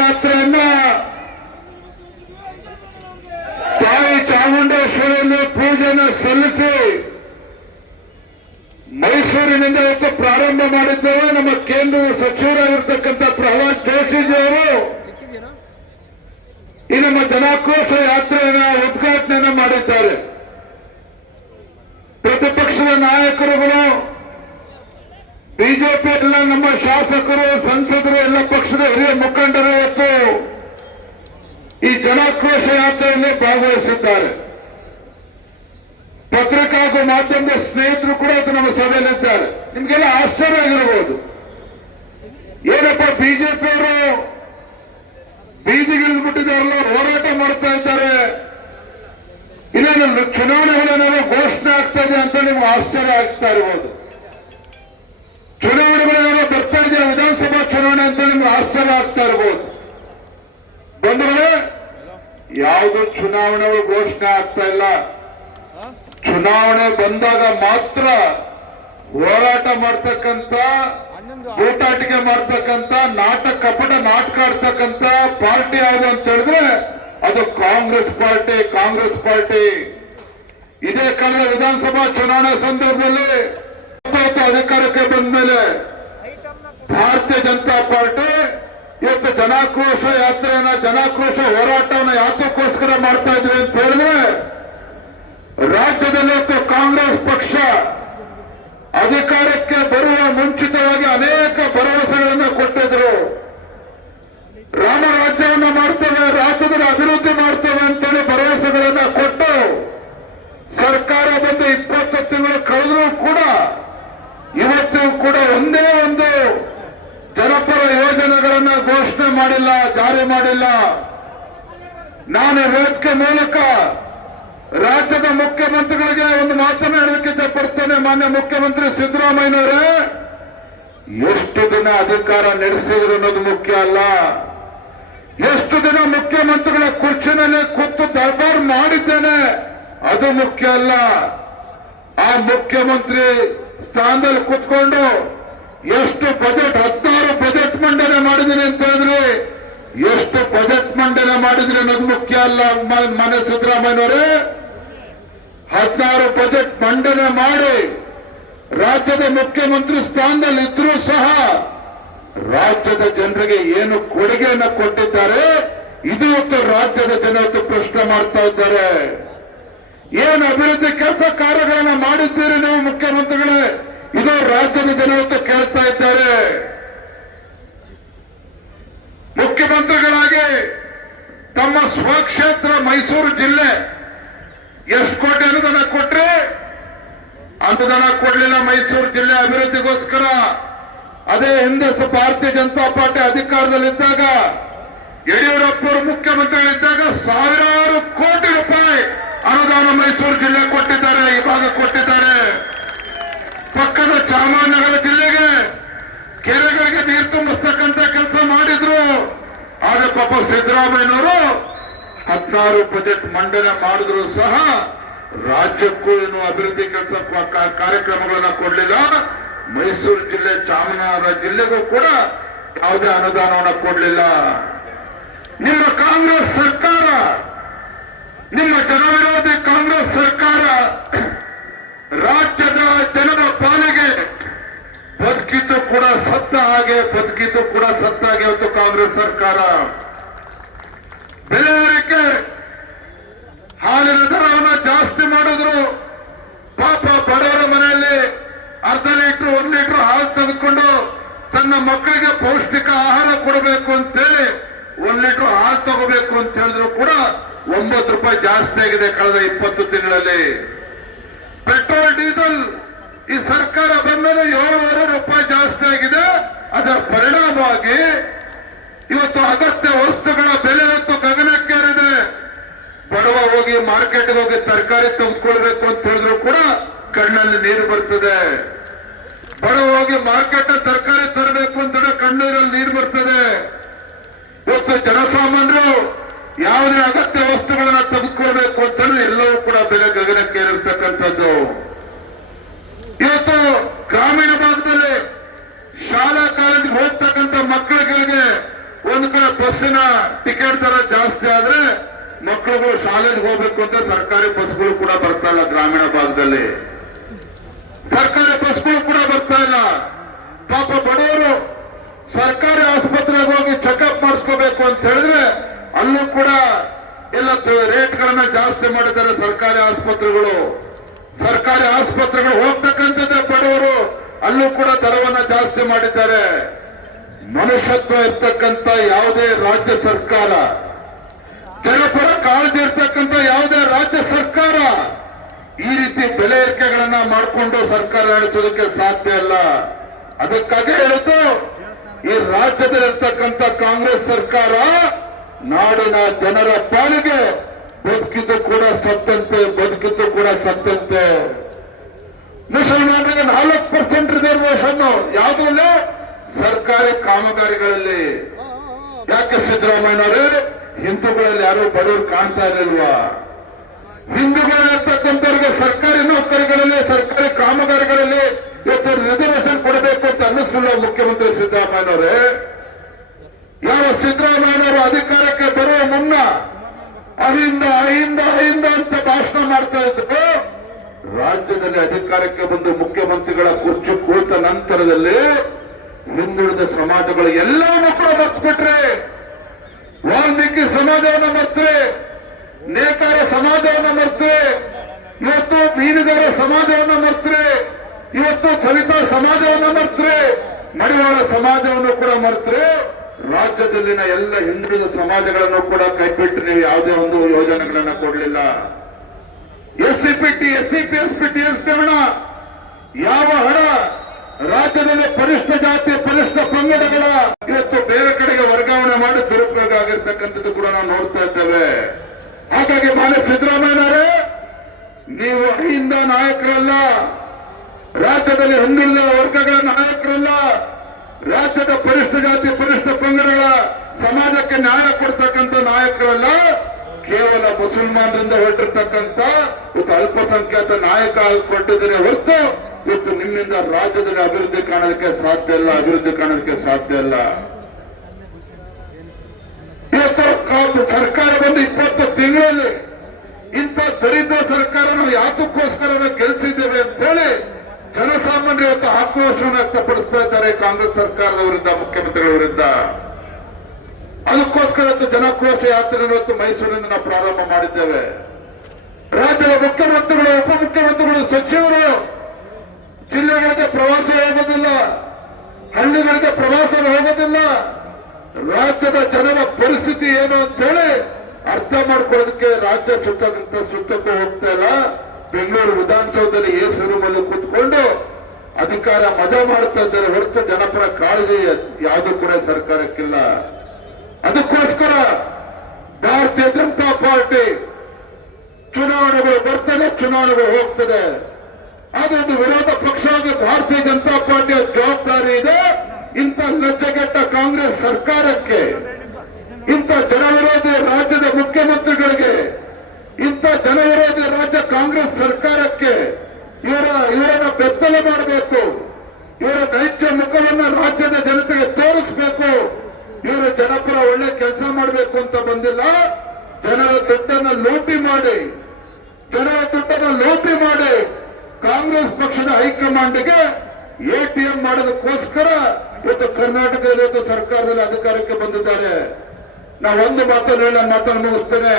ಯಾತ್ರೆಯನ್ನ ತಾಯಿ ಚಾಮುಂಡೇಶ್ವರಿಯಲ್ಲಿ ಪೂಜೆನ ಸಲ್ಲಿಸಿ ಮೈಸೂರಿನಿಂದ ಇವತ್ತು ಪ್ರಾರಂಭ ಮಾಡಿದ್ದೇವೆ. ನಮ್ಮ ಕೇಂದ್ರ ಸಚಿವರಾಗಿರ್ತಕ್ಕಂಥ ಪ್ರಹ್ಲಾದ್ ಅವರು ಈ ನಮ್ಮ ಜನಾಕ್ರೋಶ ಯಾತ್ರೆಯನ್ನ ಉದ್ಘಾಟನೆಯನ್ನು ಮಾಡಿದ್ದಾರೆ. ಪ್ರತಿಪಕ್ಷದ ನಾಯಕರುಗಳು ಬಿಜೆಪಿ ಎಲ್ಲ ನಮ್ಮ ಶಾಸಕರು, ಸಂಸದರು ಎಲ್ಲ ಪಕ್ಷದ ಹಿರಿಯ ಮುಖಂಡರು ಇವತ್ತು ಈ ಜನಾಕ್ರೋಶ ಯಾತ್ರೆಯಲ್ಲಿ ಭಾಗವಹಿಸಿದ್ದಾರೆ. ಪತ್ರಿಕಾ ಹಾಗೂ ಮಾಧ್ಯಮದ ಸ್ನೇಹಿತರು ಕೂಡ ಇವತ್ತು ನಮ್ಮ ಸಭೆಯಲ್ಲಿದ್ದಾರೆ ನಿಮ್ಗೆಲ್ಲ ಆಶ್ಚರ್ಯ ಆಗಿರಬಹುದು. ಏನಪ್ಪ ಬಿಜೆಪಿಯವರು ಬೀದಿಗಿಳಿದು ಬಿಟ್ಟಿದ್ದಾರಲ್ಲ ಹೋರಾಟ ಮಾಡ್ತಾ ಇದ್ದಾರೆ. ಇನ್ನೇನು ಚುನಾವಣೆಗಳೇನಾದ್ರು ಘೋಷಣೆ ಇದೆ ಅಂತ ನಿಮ್ಗೆ ಆಶ್ಚರ್ಯ ಆಗ್ತಾ ಇರ್ಬೋದು. ಚುನಾವಣೆಗಳೇನಾದ್ರು ಇದೆಯಾ ವಿಧಾನಸಭಾ ಚುನಾವಣೆ ಅಂತ ನಿಮ್ಗೆ ಆಶ್ಚರ್ಯ ಆಗ್ತಾ ಇರ್ಬೋದು. ಬಂಧುಗಳೇ, ಯಾವುದು ಚುನಾವಣೆಗಳು ಘೋಷಣೆ ಆಗ್ತಾ ಇಲ್ಲ. ಚುನಾವಣೆ ಬಂದಾಗ ಮಾತ್ರ ಹೋರಾಟ ಮಾಡ್ತಕ್ಕಂತ ಊಟಾಟಿಕೆ ಮಾಡ್ತಕ್ಕಂಥ, ನಾಟಕ ಕಪಟ ನಾಟಕ ಆಡ್ತಕ್ಕಂಥ ಪಾರ್ಟಿ ಯಾವುದು ಅಂತ ಹೇಳಿದ್ರೆ, ಅದು ಕಾಂಗ್ರೆಸ್ ಪಾರ್ಟಿ ಕಾಂಗ್ರೆಸ್ ಪಾರ್ಟಿ. ಇದೇ ಕಳೆದ ವಿಧಾನಸಭಾ ಚುನಾವಣೆ ಸಂದರ್ಭದಲ್ಲಿ ಅಧಿಕಾರಕ್ಕೆ ಬಂದ ಮೇಲೆ ಭಾರತೀಯ ಜನತಾ ಪಾರ್ಟಿ ಇವತ್ತು ಜನಾಕ್ರೋಶ ಯಾತ್ರೆಯನ್ನ, ಜನಾಕ್ರೋಶ ಹೋರಾಟವನ್ನು ಯಾತಕ್ಕೋಸ್ಕರ ಮಾಡ್ತಾ ಇದ್ವಿ ಅಂತ ಹೇಳಿದ್ರೆ, ರಾಜ್ಯದಲ್ಲಿ ಇವತ್ತು ಕಾಂಗ್ರೆಸ್ ಪಕ್ಷ ಅಧಿಕಾರಕ್ಕೆ ಬರುವ ಮುಂಚಿತವಾಗಿ ಅನೇಕ ಭರವಸೆಗಳನ್ನು ಕೊಟ್ಟಿದ್ರು. ರಾಮ ರಾಜ್ಯವನ್ನು ಮಾಡ್ತೇವೆ, ರಾಜ್ಯದಲ್ಲಿ ಅಭಿವೃದ್ಧಿ ಮಾಡ್ತೇವೆ ಅಂತೇಳಿ ಭರವಸೆಗಳನ್ನ ಕೊಟ್ಟು, ಸರ್ಕಾರ ಬಂದು ಇಪ್ಪತ್ತು ತಿಂಗಳು ಕಳೆದರೂ ಕೂಡ ಇವತ್ತು ಕೂಡ ಒಂದೇ ಒಂದು ಜನಪರ ಯೋಜನೆಗಳನ್ನ ಘೋಷಣೆ ಮಾಡಿಲ್ಲ, ಜಾರಿ ಮಾಡಿಲ್ಲ. ನಾನು ವೇದಿಕೆ ಮೂಲಕ ರಾಜ್ಯದ ಮುಖ್ಯಮಂತ್ರಿಗಳಿಗೆ ಒಂದು ಮಾತನ್ನು ಹೇಳಲಿಕ್ಕೆ ಇಷ್ಟಪಡ್ತೇನೆ, ಮಾನ್ಯ ಮುಖ್ಯಮಂತ್ರಿ ಸಿದ್ದರಾಮಯ್ಯನವರೇ. ಎಷ್ಟು ದಿನ ಅಧಿಕಾರ ನಡೆಸಿದ್ರು ಅನ್ನೋದು ಮುಖ್ಯ ಅಲ್ಲ. ಎಷ್ಟು ದಿನ ಮುಖ್ಯಮಂತ್ರಿಗಳ ಕುರ್ಚಿನಲ್ಲಿ ಕೂತು ದರ್ಬಾರ್ ಮಾಡಿದ್ದೇನೆ, ಅದು ಮುಖ್ಯ ಅಲ್ಲ. ಆ ಮುಖ್ಯಮಂತ್ರಿ ಸ್ಥಾನದಲ್ಲಿ ಕೂತ್ಕೊಂಡು ಎಷ್ಟು ಬಜೆಟ್, ಹದಿನಾರು ಬಜೆಟ್ ಮಂಡನೆ ಮಾಡಿದ್ದೀನಿ ಅಂತ ಹೇಳಿದ್ರಿ, ಎಷ್ಟು ಬಜೆಟ್ ಮಂಡನೆ ಮಾಡಿದ್ರೆ ಅನ್ನೋದು ಮುಖ್ಯ ಅಲ್ಲ ಮನೆ ಸಿದ್ದರಾಮಯ್ಯನವರೇ? ಹದಿನಾರು ಬಜೆಟ್ ಮಂಡನೆ ಮಾಡಿ ರಾಜ್ಯದ ಮುಖ್ಯಮಂತ್ರಿ ಸ್ಥಾನದಲ್ಲಿ ಇದ್ರೂ ಸಹ ರಾಜ್ಯದ ಜನರಿಗೆ ಏನು ಕೊಡುಗೆಯನ್ನು ಕೊಟ್ಟಿದ್ದಾರೆ, ಇದು ಇವತ್ತು ರಾಜ್ಯದ ಜನ ಇವತ್ತು ಪ್ರಶ್ನೆ ಮಾಡ್ತಾ ಇದ್ದಾರೆ. ಏನು ಅಭಿವೃದ್ಧಿ ಕೆಲಸ ಕಾರ್ಯಗಳನ್ನು ಮಾಡಿದ್ದೀರಿ ನೀವು ಮುಖ್ಯಮಂತ್ರಿಗಳೇ? ಇದು ರಾಜ್ಯದ ಇವತ್ತು ಕೇಳ್ತಾ ಇದ್ದಾರೆ. ಮುಖ್ಯಮಂತ್ರಿಗಳಾಗಿ ತಮ್ಮ ಸ್ವಕ್ಷೇತ್ರ ಮೈಸೂರು ಜಿಲ್ಲೆ ಎಷ್ಟು ಕೋಟಿ ಅನುದಾನ ಕೊಟ್ರೆ? ಅನುದಾನ ಕೊಡಲಿಲ್ಲ ಮೈಸೂರು ಜಿಲ್ಲೆ ಅಭಿವೃದ್ಧಿಗೋಸ್ಕರ. ಅದೇ ಹಿಂದೆ ಭಾರತೀಯ ಜನತಾ ಪಾರ್ಟಿ ಅಧಿಕಾರದಲ್ಲಿದ್ದಾಗ ಯಡಿಯೂರಪ್ಪರು ಮುಖ್ಯಮಂತ್ರಿಗಳಿದ್ದಾಗ ಸಾವಿರಾರು ಕೋಟಿ ರೂಪಾಯಿ ಅನುದಾನ ಮೈಸೂರು ಜಿಲ್ಲೆ ಕೊಟ್ಟಿದ್ದಾರೆ ಭಾಗ ಕೊಟ್ಟಿದ್ದಾರೆ. ಪಕ್ಕದ ಚಾಮರಾಜನಗರ ಜಿಲ್ಲೆಗೆ ಕೆರೆಗಳಿಗೆ ನೀರು ತುಂಬಿಸ್ತಕ್ಕಂತ ಕೆಲಸ ಮಾಡಿದ್ರು. ಆದ್ರೆ ಪಾಪ ಸಿದ್ದರಾಮಯ್ಯನವರು ಹದಿನಾರು ಬಜೆಟ್ ಮಂಡನೆ ಮಾಡಿದ್ರು ಸಹ ರಾಜ್ಯಕ್ಕೂ ಏನು ಅಭಿವೃದ್ಧಿ ಕೆಲಸ ಕಾರ್ಯಕ್ರಮಗಳನ್ನ ಕೊಡಲಿಲ್ಲ. ಮೈಸೂರು ಜಿಲ್ಲೆ, ಚಾಮರಾಜನಗರ ಜಿಲ್ಲೆಗೂ ಕೂಡ ಯಾವುದೇ ಅನುದಾನವನ್ನು ಕೊಡಲಿಲ್ಲ. ನಿಮ್ಮ ಕಾಂಗ್ರೆಸ್ ಸರ್ಕಾರ ನಿಮ್ಮ ಜನವಿರೋಧಿ ಕಾಂಗ್ರೆಸ್ ಸರ್ಕಾರ ರಾಜ್ಯದ ಜನರ ಪಾಲಿಗೆ ಬದುಕಿದ್ದು ಕೂಡ ಸತ್ತ ಹಾಗೆ, ಬದುಕಿದ್ದು ಕೂಡ ಸತ್ತ ಹಾಗೆ ಒಂದು ಕಾಂಗ್ರೆಸ್ ಸರ್ಕಾರ. ಬೆಲೆ ಏರಿಕೆ, ಹಾಲಿನ ದರವನ್ನು ಜಾಸ್ತಿ ಮಾಡಿದ್ರು. ಪಾಪ ಬಡವರ ಮನೆಯಲ್ಲಿ ಅರ್ಧ ಲೀಟರ್, ಒಂದು ಲೀಟರ್ ಹಾಲು ತೆಗೆದುಕೊಂಡು ತನ್ನ ಮಕ್ಕಳಿಗೆ ಪೌಷ್ಟಿಕ ಆಹಾರ ಕೊಡಬೇಕು ಅಂತೇಳಿ ಒಂದು ಲೀಟರ್ ಹಾಲು ತಗೋಬೇಕು ಅಂತ ಹೇಳಿದ್ರು ಕೂಡ ಒಂಬತ್ತು ರೂಪಾಯಿ ಜಾಸ್ತಿ ಆಗಿದೆ ಕಳೆದ ಇಪ್ಪತ್ತು ತಿಂಗಳಲ್ಲಿ. ಪೆಟ್ರೋಲ್, ಡೀಸೆಲ್ ಈ ಸರ್ಕಾರ ಬಂದ್ಮೇಲೆ ಏಳುವರೆ ರೂಪಾಯಿ ಜಾಸ್ತಿ ಆಗಿದೆ. ಅದರ ಪರಿಣಾಮವಾಗಿ ಇವತ್ತು ಅಗತ್ಯ ವಸ್ತುಗಳ ಬೆಲೆ ಇವತ್ತು ಗಗನಕ್ಕೇರಿದೆ ಬಡವ ಹೋಗಿ ಮಾರ್ಕೆಟ್ಗೆ ಹೋಗಿ ತರಕಾರಿ ತೆಗೆದುಕೊಳ್ಬೇಕು ಅಂತ ಹೇಳಿದ್ರು ಕೂಡ ಕಣ್ಣಲ್ಲಿ ನೀರು ಬರ್ತದೆ. ಬಡವ ಹೋಗಿ ಮಾರ್ಕೆಟ್ ತರಕಾರಿ ತರಬೇಕು ಅಂತ ಕಣ್ಣೀರಲ್ಲಿ ನೀರು ಬರ್ತದೆ. ಇವತ್ತು ಜನಸಾಮಾನ್ಯರು ಯಾವುದೇ ಅಗತ್ಯ ವಸ್ತುಗಳನ್ನ ತೆಗೆದುಕೊಳ್ಬೇಕು ಅಂತ ಹೇಳಿ ಎಲ್ಲವೂ ಕೂಡ ಬೆಲೆ ಗಗನಕ್ಕೇರಿರ್ತಕ್ಕಂಥದ್ದು ಇವತ್ತು ಗ್ರಾಮೀಣ ಭಾಗದಲ್ಲಿ ಶಾಲಾ ಕಾಲೇಜಿಗೆ ಹೋಗ್ತಕ್ಕಂಥ ಮಕ್ಕಳುಗಳಿಗೆ ಒಂದು ಕಡೆ ಬಸ್ಸಿನ ಟಿಕೆಟ್ ದರ ಜಾಸ್ತಿ ಆದ್ರೆ ಮಕ್ಕಳುಗಳು ಶಾಲೆಗೆ ಹೋಗ್ಬೇಕು ಅಂತ ಸರ್ಕಾರಿ ಬಸ್ಗಳು ಕೂಡ ಬರ್ತಾ ಇಲ್ಲ ಗ್ರಾಮೀಣ ಭಾಗದಲ್ಲಿ. ಸರ್ಕಾರಿ ಬಸ್ಗಳು ಕೂಡ ಬರ್ತಾ ಇಲ್ಲ. ಪಾಪ ಬಡವರು ಸರ್ಕಾರಿ ಆಸ್ಪತ್ರೆಗೆ ಹೋಗಿ ಚೆಕಪ್ ಮಾಡಿಸ್ಕೋಬೇಕು ಅಂತ ಹೇಳಿದ್ರೆ ಅಲ್ಲೂ ಕೂಡ ಎಲ್ಲ ರೇಟ್ಗಳನ್ನ ಜಾಸ್ತಿ ಮಾಡಿದ್ದಾರೆ ಸರ್ಕಾರಿ ಆಸ್ಪತ್ರೆಗಳು. ಸರ್ಕಾರಿ ಆಸ್ಪತ್ರೆಗಳು ಹೋಗ್ತಕ್ಕಂಥದ್ದೇ ಬಡವರು ಅಲ್ಲೂ ಕೂಡ ದರವನ್ನ ಜಾಸ್ತಿ ಮಾಡಿದ್ದಾರೆ. ಮನುಷ್ಯತ್ವ ಇರ್ತಕ್ಕಂಥ ಯಾವುದೇ ರಾಜ್ಯ ಸರ್ಕಾರ ಜನಪರ ಕಾಳಜಿ ಇರ್ತಕ್ಕಂಥ ಯಾವುದೇ ರಾಜ್ಯ ಸರ್ಕಾರ ಈ ರೀತಿ ಬೆಲೆ ಏರಿಕೆಗಳನ್ನ ಮಾಡಿಕೊಂಡು ಸರ್ಕಾರ ನಡೆಸೋದಕ್ಕೆ ಸಾಧ್ಯ ಇಲ್ಲ. ಅದಕ್ಕಾಗಿ ಹೇಳಿದ್ದು ಈ ರಾಜ್ಯದಲ್ಲಿರ್ತಕ್ಕಂಥ ಕಾಂಗ್ರೆಸ್ ಸರ್ಕಾರ ನಾಡಿನ ಜನರ ಪಾಲಿಗೆ ಬದುಕಿದ್ದು ಕೂಡ ಸತ್ತಂತೆ, ಬದುಕಿದ್ದು ಕೂಡ ಸತ್ತಂತೆ. ಮುಸಲ್ಮಾನರಿಗೆ ನಾಲ್ಕು ಪರ್ಸೆಂಟ್ ರಿಸರ್ವೇಶನ್ ಯಾವುದ್ರಲ್ಲಿ? ಸರ್ಕಾರಿ ಕಾಮಗಾರಿಗಳಲ್ಲಿ. ಯಾಕೆ ಸಿದ್ದರಾಮಯ್ಯನವರೇ? ಹಿಂದೂಗಳಲ್ಲಿ ಯಾರು ಬಡವರು ಕಾಣ್ತಾ ಇರಲಿಲ್ವಾ? ಹಿಂದೂಗಳಲ್ಲಿರ್ತಕ್ಕಂಥವ್ರಿಗೆ ಸರ್ಕಾರಿ ನೌಕರಿಗಳಲ್ಲಿ ಸರ್ಕಾರಿ ಕಾಮಗಾರಿಗಳಲ್ಲಿ ಇವತ್ತು ರಿಸರ್ವೇಶನ್ ಕೊಡಬೇಕು ಅಂತ ಅನ್ನಿಸಲ್ಲ ಮುಖ್ಯಮಂತ್ರಿ ಸಿದ್ದರಾಮಯ್ಯನವರೇ ಯಾವ ಸಿದ್ದರಾಮಯ್ಯನವರು ಅಧಿಕಾರಕ್ಕೆ ಬರುವ ಮುನ್ನ ಅಹಿಂದ ಅಹಿಂದ ಅಹಿಂದ ಅಂತ ಭಾಷಣ ಮಾಡ್ತಾ ಇದ್ರು ರಾಜ್ಯದಲ್ಲಿ ಅಧಿಕಾರಕ್ಕೆ ಬಂದು ಮುಖ್ಯಮಂತ್ರಿಗಳ ಕುರ್ಚಿ ಕೂತ ನಂತರದಲ್ಲಿ ಹಿಂದುಳಿದ ಸಮಾಜಗಳು ಎಲ್ಲವನ್ನೂ ಕೂಡ ಮರ್ತ್ಬಿಟ್ರೆ, ವಾಲ್ಮೀಕಿ ಸಮಾಜವನ್ನ ಮರ್ತ್ರೆ, ನೇಕಾರ ಸಮಾಜವನ್ನ ಮರ್ತ್ರೆ, ಇವತ್ತು ಮೀನುಗಾರ ಸಮಾಜವನ್ನ ಮರ್ತ್ರೆ, ಇವತ್ತು ಸವಿತಾ ಸಮಾಜವನ್ನ ಮರ್ತ್ರೆ, ಮಡಿವಾಳ ಸಮಾಜವನ್ನು ಕೂಡ ಮರ್ತ್ರೆ, ರಾಜ್ಯದಲ್ಲಿನ ಎಲ್ಲ ಹಿಂದುಳಿದ ಸಮಾಜಗಳನ್ನು ಕೂಡ ಕೈಬಿಟ್ಟು ನೀವು ಯಾವುದೇ ಒಂದು ಯೋಜನೆಗಳನ್ನ ಕೊಡಲಿಲ್ಲ. S C P S C P S P T ಹಣ ಯಾವ ಹಣ ರಾಜ್ಯದಲ್ಲಿ ಪರಿಷ್ಠ ಜಾತಿ, ಪರಿಷ್ಠ ಪಂಗಡಗಳ ಇವತ್ತು ಬೇರೆ ಕಡೆಗೆ ವರ್ಗಾವಣೆ ಮಾಡಿ ದುರುಪಯೋಗ ಆಗಿರ್ತಕ್ಕಂಥದ್ದು ಕೂಡ ನಾವು ನೋಡ್ತಾ ಇದ್ದೇವೆ. ಹಾಗಾಗಿ ಮಾನ್ಯ ಸಿದ್ದರಾಮಯ್ಯನವರೇ, ನೀವು ಅಹಿಂದ ನಾಯಕರಲ್ಲ, ರಾಜ್ಯದಲ್ಲಿ ಹಿಂದುಳಿದ ವರ್ಗಗಳ ನಾಯಕರಲ್ಲ, ರಾಜ್ಯದ ಪರಿಷ್ಠ ಜಾತಿ, ಪರಿಷ್ಠ ಪಂಗಡಗಳ ಸಮಾಜಕ್ಕೆ ನ್ಯಾಯ ಕೊಡ್ತಕ್ಕಂಥ ನಾಯಕರಲ್ಲ ಕೇವಲ ಮುಸಲ್ಮಾನರಿಂದ ಹೊರಟಿರ್ತಕ್ಕಂಥ ಇವತ್ತು ಅಲ್ಪಸಂಖ್ಯಾತ ನಾಯಕ ಆಗಿ ಕೊಟ್ಟಿದ್ದೇನೆ ಹೊರತು ಇವತ್ತು ನಿಮ್ಮಿಂದ ರಾಜ್ಯದಲ್ಲಿ ಅಭಿವೃದ್ಧಿ ಕಾಣೋದಕ್ಕೆ ಸಾಧ್ಯ ಇಲ್ಲ, ಅಭಿವೃದ್ಧಿ ಕಾಣೋದಕ್ಕೆ ಸಾಧ್ಯ ಇಲ್ಲ. ಇವತ್ತು ಸರ್ಕಾರ ಬಂದು ಇಪ್ಪತ್ತು ತಿಂಗಳಲ್ಲಿ ಇಂಥ ದರಿದ್ರ ಸರ್ಕಾರ ನಾವು ಯಾತಕ್ಕೋಸ್ಕರ ಗೆಲ್ಸಿದ್ದೇವೆ ಅಂತ ಹೇಳಿ ಜನಸಾಮಾನ್ಯ ಇವತ್ತು ಆಕ್ರೋಶವನ್ನು ವ್ಯಕ್ತಪಡಿಸ್ತಾ ಇದ್ದಾರೆ ಕಾಂಗ್ರೆಸ್ ಮುಖ್ಯಮಂತ್ರಿಗಳ ವಿರುದ್ಧ. ಅದಕ್ಕೋಸ್ಕರ ಜನಕೋಶ ಯಾತ್ರೆ ಇವತ್ತು ಮೈಸೂರಿನಿಂದ ನಾವು ಪ್ರಾರಂಭ ಮಾಡಿದ್ದೇವೆ. ರಾಜ್ಯದ ಮುಖ್ಯಮಂತ್ರಿಗಳು, ಉಪಮುಖ್ಯಮಂತ್ರಿಗಳು, ಸಚಿವರು, ಜಿಲ್ಲೆಗಳಿಗೆ ಪ್ರವಾಸ ಹೋಗೋದಿಲ್ಲ, ಹಳ್ಳಿಗಳಿಗೆ ಪ್ರವಾಸ ಹೋಗೋದಿಲ್ಲ. ರಾಜ್ಯದ ಜನರ ಪರಿಸ್ಥಿತಿ ಏನು ಅಂತ ಹೇಳಿ ಅರ್ಥ ಮಾಡ್ಕೊಳ್ಳೋದಕ್ಕೆ ರಾಜ್ಯ ಸುತ್ತಕ್ಕಂತ ಸುತ್ತಕ್ಕೂ ಹೋಗ್ತಾ ಇಲ್ಲ. ಬೆಂಗಳೂರು ವಿಧಾನಸೌಧದಲ್ಲಿ ಎ ರೂಮಲ್ಲಿ ಕೂತ್ಕೊಂಡು ಅಧಿಕಾರ ಮಜಾ ಮಾಡ್ತಾ ಇದ್ದಾರೆ ಹೊರತು ಜನಪರ ಕಾಳಜಿ ಯಾವುದು ಕೂಡ ಸರ್ಕಾರಕ್ಕಿಲ್ಲ. ಅದಕ್ಕೋಸ್ಕರ ಭಾರತೀಯ ಜನತಾ ಪಾರ್ಟಿ ಚುನಾವಣೆಗಳು ಬರ್ತದೆ, ಚುನಾವಣೆಗಳು ಹೋಗ್ತದೆ. ಆದ್ರೆ ಒಂದು ವಿರೋಧ ಪಕ್ಷವಾಗಿ ಭಾರತೀಯ ಜನತಾ ಪಾರ್ಟಿಯ ಜವಾಬ್ದಾರಿ ಇದೆ. ಇಂಥ ಲಜ್ಜೆಗೆಟ್ಟ ಕಾಂಗ್ರೆಸ್ ಸರ್ಕಾರಕ್ಕೆ, ಇಂಥ ಜನವಿರೋಧಿ ರಾಜ್ಯದ ಮುಖ್ಯಮಂತ್ರಿಗಳಿಗೆ, ಇಂಥ ಜನವಿರೋಧಿ ರಾಜ್ಯ ಕಾಂಗ್ರೆಸ್ ಸರ್ಕಾರಕ್ಕೆ ಇವರ, ಇವರನ್ನ ಬೆತ್ತಲೆ ಮಾಡಬೇಕು. ಇವರ ನೈಜ ಮುಖವನ್ನು ರಾಜ್ಯದ ಜನತೆಗೆ ತೋರಿಸಬೇಕು. ಇವರು ಜನಪರ ಒಳ್ಳೆ ಕೆಲಸ ಮಾಡಬೇಕು ಅಂತ ಬಂದಿಲ್ಲ. ಜನರ ದುಡ್ಡನ್ನು ಲೂಟಿ ಮಾಡಿ, ಜನರ ದುಡ್ಡನ್ನು ಲೂಟಿ ಮಾಡಿ ಕಾಂಗ್ರೆಸ್ ಪಕ್ಷದ ಹೈಕಮಾಂಡ್ಗೆ ಎಟಿಎಂ ಮಾಡೋದಕ್ಕೋಸ್ಕರ ಇವತ್ತು ಕರ್ನಾಟಕದಲ್ಲಿ ಇವತ್ತು ಸರ್ಕಾರದಲ್ಲಿ ಅಧಿಕಾರಕ್ಕೆ ಬಂದಿದ್ದಾರೆ. ನಾವು ಒಂದು ಮಾತನ್ನು ಹೇಳಿ ನಾನು ಮಾತನ್ನು ಮುಗಿಸ್ತೇನೆ.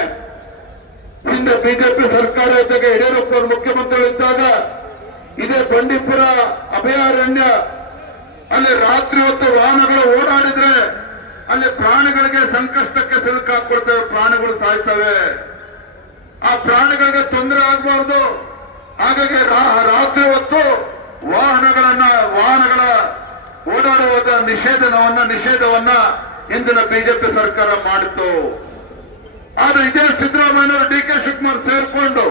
ಹಿಂದೆ ಬಿಜೆಪಿ ಸರ್ಕಾರ ಇದ್ದಾಗ, ಯಡಿಯೂರಪ್ಪ ಅವರು ಮುಖ್ಯಮಂತ್ರಿಗಳಿದ್ದಾಗ, ಇದೇ ಬಂಡೀಪುರ ಅಭಯಾರಣ್ಯ, ಅಲ್ಲಿ ರಾತ್ರಿ ಹೊತ್ತು ವಾಹನಗಳು ಓಡಾಡಿದ್ರೆ ಅಲ್ಲಿ ಪ್ರಾಣಿಗಳಿಗೆ ಸಂಕಷ್ಟಕ್ಕೆ ಸಿಲುಕಾಕೊಳ್ತವೆ ಪ್ರಾಣಿಗಳು ಸಾಯ್ತವೆ. ಆ ಪ್ರಾಣಿಗಳಿಗೆ ತೊಂದರೆ ಆಗಬಾರ್ದು. ಹಾಗಾಗಿ ರಾತ್ರಿ ಹೊತ್ತು ವಾಹನಗಳನ್ನ, ವಾಹನಗಳ ಓಡಾಡುವುದ ನಿಷೇಧನವನ್ನ, ನಿಷೇಧವನ್ನ ಇಂದಿನ ಬಿಜೆಪಿ ಸರ್ಕಾರ ಮಾಡಿತ್ತು. ಆದ್ರೆ ಇದೇ ಸಿದ್ದರಾಮಯ್ಯವರು ಡಿ ಕೆ ಶಿವಕುಮಾರ್ ಸೇರ್ಕೊಂಡು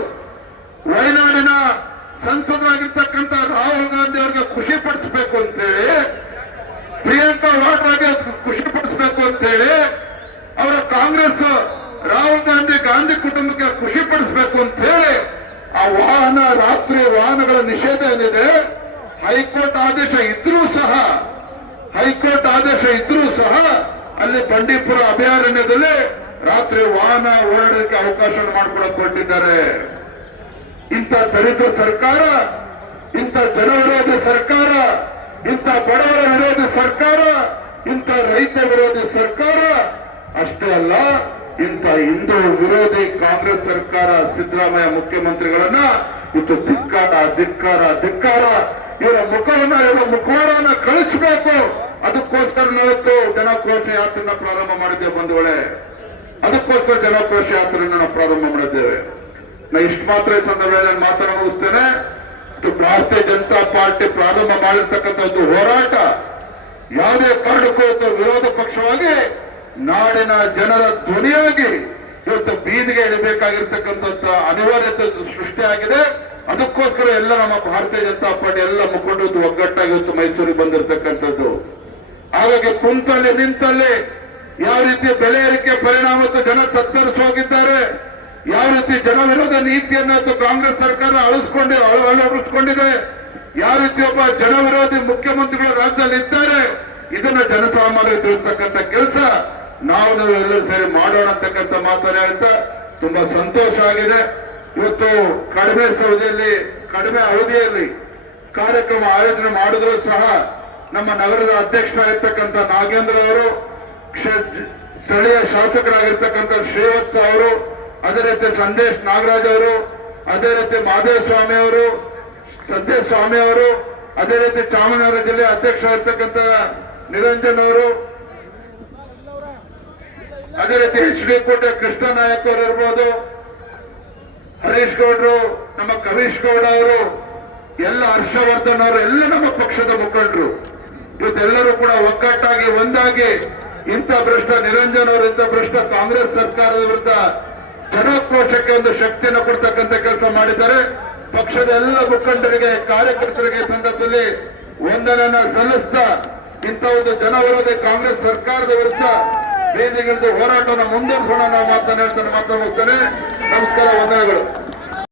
ವಯನಾಡಿನ ಸಂಸದರಾಗಿರ್ತಕ್ಕಂಥ ರಾಹುಲ್ ಗಾಂಧಿ ಅವರಿಗೆ ಖುಷಿ ಪಡಿಸಬೇಕು ಅಂತೇಳಿ ಪ್ರಿಯಾಂಕಾ ವಾಡ್ರಾಗೆ ಖುಷಿ ಪಡಿಸಬೇಕು ಅಂತೇಳಿ ಅವರ ಕಾಂಗ್ರೆಸ್ ರಾಹುಲ್ ಗಾಂಧಿ ಗಾಂಧಿ ಕುಟುಂಬಕ್ಕೆ ಖುಷಿ ಪಡಿಸಬೇಕು ಅಂತ ಹೇಳಿ ಆ ವಾಹನ, ರಾತ್ರಿ ವಾಹನಗಳ ನಿಷೇಧ ಏನಿದೆ, ಹೈಕೋರ್ಟ್ ಆದೇಶ ಇದ್ರೂ ಸಹ, ಹೈಕೋರ್ಟ್ ಆದೇಶ ಇದ್ರೂ ಸಹ ಅಲ್ಲಿ ಬಂಡೀಪುರ ಅಭಯಾರಣ್ಯದಲ್ಲಿ ರಾತ್ರಿ ವಾಹನ ಓಡಾಡೋದಕ್ಕೆ ಅವಕಾಶ ಮಾಡಿಕೊಡಕ್ ಹೊರಟಿದ್ದಾರೆ. ಇಂಥ ದರಿದ್ರ ಸರ್ಕಾರ, ಇಂಥ ಜನವಿರೋಧಿ ಸರ್ಕಾರ, ಇಂಥ ಬಡವರ ವಿರೋಧಿ ಸರ್ಕಾರ ಇಂಥ ರೈತ ವಿರೋಧಿ ಸರ್ಕಾರ ಅಷ್ಟೇ ಅಲ್ಲ, ಇಂಥ ಹಿಂದೂ ವಿರೋಧಿ ಕಾಂಗ್ರೆಸ್ ಸರ್ಕಾರ ಸಿದ್ದರಾಮಯ್ಯ ಮುಖ್ಯಮಂತ್ರಿಗಳನ್ನ ಇತ್ತು ಧಿಕ್ಕಾರ ಧಿಕ್ಕಾರ ಧಿಕ್ಕಾರ. ಇವರ ಮುಖವನ್ನ, ಇವರ ಮುಖವಾಡವನ್ನ ಕಳಿಸಬೇಕು. ಅದಕ್ಕೋಸ್ಕರ ನಾವತ್ತು ಜನಾಕ್ರೋಶ ಯಾತ್ರೆಯನ್ನ ಪ್ರಾರಂಭ ಮಾಡಿದ್ದೇವೆ ಬಂಧುಗಳೇ. ಅದಕ್ಕೋಸ್ಕರ ಜನಾಕ್ರೋಶ ಯಾತ್ರೆಯನ್ನು ಪ್ರಾರಂಭ ಮಾಡಿದ್ದೇವೆ. ನಾ ಇಷ್ಟು ಮಾತ್ರ ಈ ಸಂದರ್ಭದಲ್ಲಿ ಮಾತನಾಡುತ್ತೇನೆ. ಭಾರತೀಯ ಜನತಾ ಪಾರ್ಟಿ ಪ್ರಾರಂಭ ಮಾಡಿರ್ತಕ್ಕಂಥ ಒಂದು ಹೋರಾಟ. ಯಾವುದೇ ಕಾರಣಕ್ಕೂ ವಿರೋಧ ಪಕ್ಷವಾಗಿ ನಾಡಿನ ಜನರ ಧ್ವನಿಯಾಗಿ ಇವತ್ತು ಬೀದಿಗೆ ಇಡಬೇಕಾಗಿರ್ತಕ್ಕಂಥ ಅನಿವಾರ್ಯತೆ ಸೃಷ್ಟಿಯಾಗಿದೆ. ಅದಕ್ಕೋಸ್ಕರ ಎಲ್ಲ ನಮ್ಮ ಭಾರತೀಯ ಜನತಾ ಪಾರ್ಟಿ ಎಲ್ಲ ಮುಖಂಡದ್ದು ಒಗ್ಗಟ್ಟಾಗಿ ಇವತ್ತು ಮೈಸೂರಿಗೆ ಬಂದಿರತಕ್ಕಂಥದ್ದು. ಹಾಗಾಗಿ ಕುಂತಲ್ಲಿ ನಿಂತಲ್ಲಿ ಯಾವ ರೀತಿ ಬೆಲೆ ಏರಿಕೆ ಪರಿಣಾಮಕ್ಕೆ ಜನ ತತ್ತರಿಸಿ ಹೋಗಿದ್ದಾರೆ. ಯಾವ ರೀತಿ ಜನ ವಿರೋಧ ನೀತಿಯನ್ನ ಕಾಂಗ್ರೆಸ್ ಸರ್ಕಾರ ಅಳಿಸ್ಕೊಂಡು ಅಳವಡಿಸ್ಕೊಂಡಿದೆ. ಯಾವ ಒಬ್ಬ ಜನ ಮುಖ್ಯಮಂತ್ರಿಗಳು ರಾಜ್ಯದಲ್ಲಿ ಇದ್ದಾರೆ, ಇದನ್ನ ಜನಸಾಮಾನ್ಯರಿಗೆ ತಿಳಿಸ್ತಕ್ಕಂಥ ಕೆಲಸ. ನಾವು ಎಲ್ಲರೂ ಸೇರಿ ಮಾಡೋಣ ಅಂತಕ್ಕಂಥ ಮಾತನ್ನ ಹೇಳ್ತಾ ತುಂಬಾ ಸಂತೋಷ ಆಗಿದೆ. ಇವತ್ತು ಕಡಿಮೆ ಸೌದಿಯಲ್ಲಿ, ಕಡಿಮೆ ಅವಧಿಯಲ್ಲಿ ಕಾರ್ಯಕ್ರಮ ಆಯೋಜನೆ ಮಾಡಿದ್ರು ಸಹ ನಮ್ಮ ನಗರದ ಅಧ್ಯಕ್ಷರಾಗಿರ್ತಕ್ಕಂಥ ನಾಗೇಂದ್ರ ಅವರು ಸ್ಥಳೀಯ ಶಾಸಕರಾಗಿರ್ತಕ್ಕಂಥ ಶ್ರೀವತ್ಸ ಅವರು, ಅದೇ ರೀತಿ ಸಂದೇಶ್ ನಾಗರಾಜ್ ಅವರು, ಅದೇ ರೀತಿ ಮಹದೇವ ಸ್ವಾಮಿ ಅವರು ಸಂದೇಶ್ ಸ್ವಾಮಿ ಅವರು, ಅದೇ ರೀತಿ ಚಾಮರಾಜನಗರ ಜಿಲ್ಲೆ ಅಧ್ಯಕ್ಷರಾಗಿರ್ತಕ್ಕಂಥ ನಿರಂಜನ್ ಅವರು, ಅದೇ ರೀತಿ ಎಚ್ ಡಿ ಕೋಟೆ ಕೃಷ್ಣ ನಾಯಕ್ ಅವರು ಇರ್ಬೋದು, ಹರೀಶ್ ಗೌಡ್ರು, ನಮ್ಮ ಕವೀಶ್ ಗೌಡ ಅವರು, ಎಲ್ಲ ಹರ್ಷವರ್ಧನ್ ಅವರು, ಎಲ್ಲ ನಮ್ಮ ಪಕ್ಷದ ಮುಖಂಡರು. ಇವತ್ತೆಲ್ಲರೂ ಕೂಡ ಒಗ್ಗಟ್ಟಾಗಿ, ಒಂದಾಗಿ ಇಂಥ ಭ್ರಷ್ಟ ನಿರಂಜನ್ ಅವರು, ಇಂಥ ಭ್ರಷ್ಟ ಕಾಂಗ್ರೆಸ್ ಸರ್ಕಾರದ ವಿರುದ್ಧ ಜನಾಕ್ರೋಶಕ್ಕೆ ಒಂದು ಶಕ್ತಿಯನ್ನು ಕೊಡ್ತಕ್ಕಂಥ ಕೆಲಸ ಮಾಡಿದ್ದಾರೆ. ಪಕ್ಷದ ಎಲ್ಲ ಮುಖಂಡರಿಗೆ, ಕಾರ್ಯಕರ್ತರಿಗೆ ಸಂದರ್ಭದಲ್ಲಿ ವಂದನನ ಸಲ್ಲಿಸ್ತಾ ಇಂಥ ಒಂದು ಜನವಿರೋಧಿ ಕಾಂಗ್ರೆಸ್ ಸರ್ಕಾರದ ವಿರುದ್ಧ ಬೀದಿಗಿಳಿದು ಹೋರಾಟವನ್ನು ಮುಂದುವರಿಸೋಣ ನಾವು ಮಾತನಾಡ್ತಾನೆ ಹೇಳ್ತಾನೆ ಮಾತನಾಡ್ತಾನೆ ನಮಸ್ಕಾರ, ವಂದನೆಗಳು.